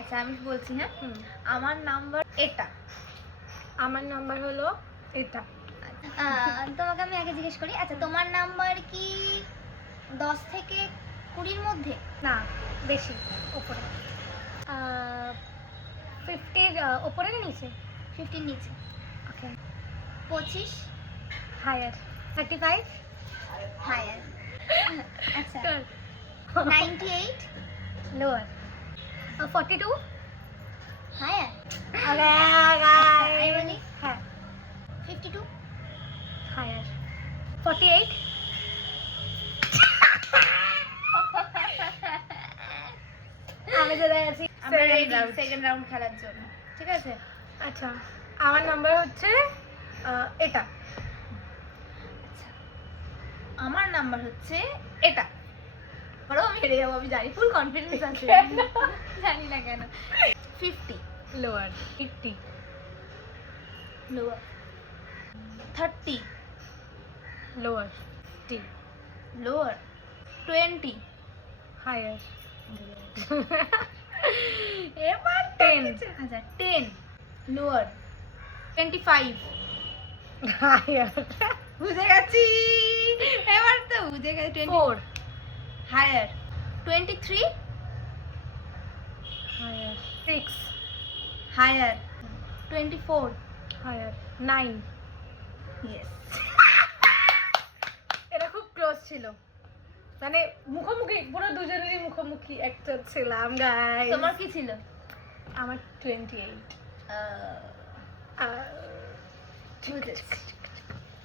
আচ্ছা আমি বলছি, হ্যাঁ। আমার নাম্বার এটা। আমার নাম্বার হলো এটা। তোমাকে আমি আগে জিজ্ঞেস করি, আচ্ছা তোমার নাম্বার কি 10 থেকে 20-র মধ্যে? না, বেশি ওপরে। 50-র ওপরে না নিচে? 50-র নিচে। ওকে। 25? হায়ার। 35? হায়ার। আচ্ছা 98? লোয়ার। 42? হায়ার। ওকে আমি বলি হ্যাঁ 52? হায়ার। 48? আমি যেটা আছি আমরা রেডি সেকেন্ড রাউন্ড খেলার জন্য, ঠিক আছে? আচ্ছা আমার নাম্বার হচ্ছে এটা। আচ্ছা আমার নাম্বার হচ্ছে এটা। বলো আমি হেরে যাবো, আমি জানি, ফুল কনফিডেন্স আছে। জানি না কেন। 50? Lower. 50? Lower. 30? Lower. 50? Lower. 20? Higher. এবার 10? আচ্ছা 10? লোয়ার। 25? হায়ার। বুঝে গেছি, এবার তো বুঝে গেছি। 4? Higher. 23? Higher. 6? Higher. 24? Higher. 9? Yes. এটা খুব ক্লোজ ছিল, মানে মুখোমুখি, পুরো দুজনেরই মুখোমুখি একটা ছিলাম গাইস। তোমার কি ছিল? আমার 28। বুঝেছি।